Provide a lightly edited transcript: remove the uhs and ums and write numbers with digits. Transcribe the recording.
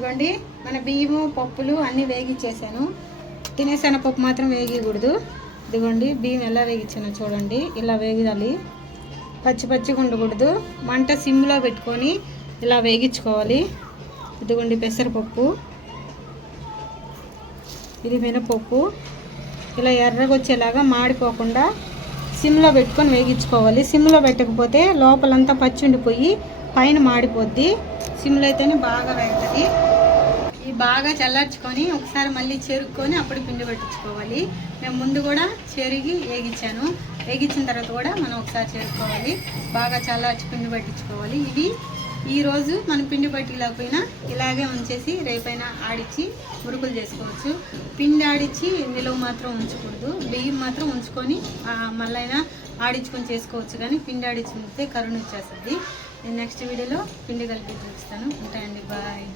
ఇదిగోండి మన బియ్యము పప్పులు అన్నీ వేగిచ్చేసాను. తినేసెనగపప్పు మాత్రం వేగకూడదు. ఇదిగోండి బియ్యం ఎలా వేగించానో చూడండి. ఇలా వేగాలి, పచ్చి పచ్చిగా ఉండకూడదు. మంట సిమ్లో పెట్టుకొని ఇలా వేగించుకోవాలి. ఇదిగోండి పెసరపప్పు, ఇది మినపప్పు. ఇలా ఎర్రగా వచ్చేలాగా మాడిపోకుండా సిమ్లో పెట్టుకొని వేగించుకోవాలి. సిమ్లో పెట్టకపోతే లోపలంతా పచ్చి ఉండిపోయి పైన మాడిపోద్ది. సిమ్లో అయితేనే బాగా వేగుతుంది. ఇవి బాగా చల్లార్చుకొని ఒకసారి మళ్ళీ చెరుక్కొని అప్పుడు పిండి పట్టించుకోవాలి. నేను ముందు కూడా చెరిగి వేగించాను. వేగించిన తర్వాత కూడా మనం ఒకసారి చెరుక్కోవాలి. బాగా చల్లార్చి పిండి పట్టించుకోవాలి. ఇవి ఈరోజు మనం పిండి పట్టిలేకపోయినా ఇలాగే ఉంచేసి రేపైనా ఆడిచ్చి మురుకులు చేసుకోవచ్చు. పిండి ఆడిచ్చి నిలువ మాత్రం ఉంచకూడదు. బియ్యం మాత్రం ఉంచుకొని మళ్ళైనా ఆడించుకొని చేసుకోవచ్చు. కానీ పిండి ఆడించి ఉంచితే కరుణ వచ్చేస్తుంది. నేను నెక్స్ట్ వీడియోలో పిండి కలిపి చూపిస్తాను. ఉంటాయండి, బాయ్.